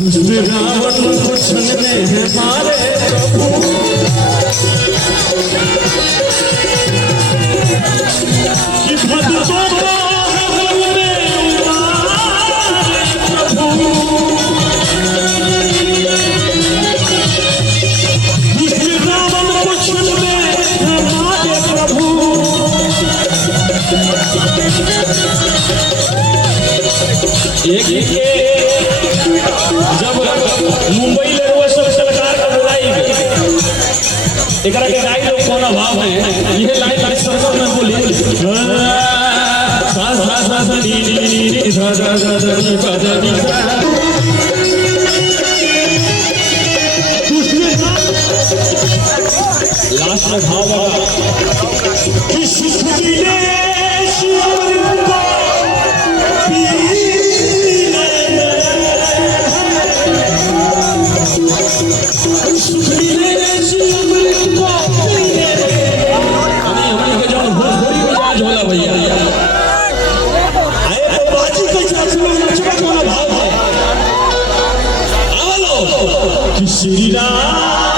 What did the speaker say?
दुष्ट रावण कुछ में है मारे प्रभु कि भक्तों को हमने उबारे प्रभु दुष्ट रावण कुछ में है मारे प्रभु एक जब मुंबई ले वो सब सरकार का बुराई एकरा के गाई लोग कोना भाव है ये लाइन लाइन सरकार में बोली सा सा सा सा नी नी नी सा सा सा सा नी पा दा नी लास्ट में भाव कि सुख मिले शिवर को श्री राम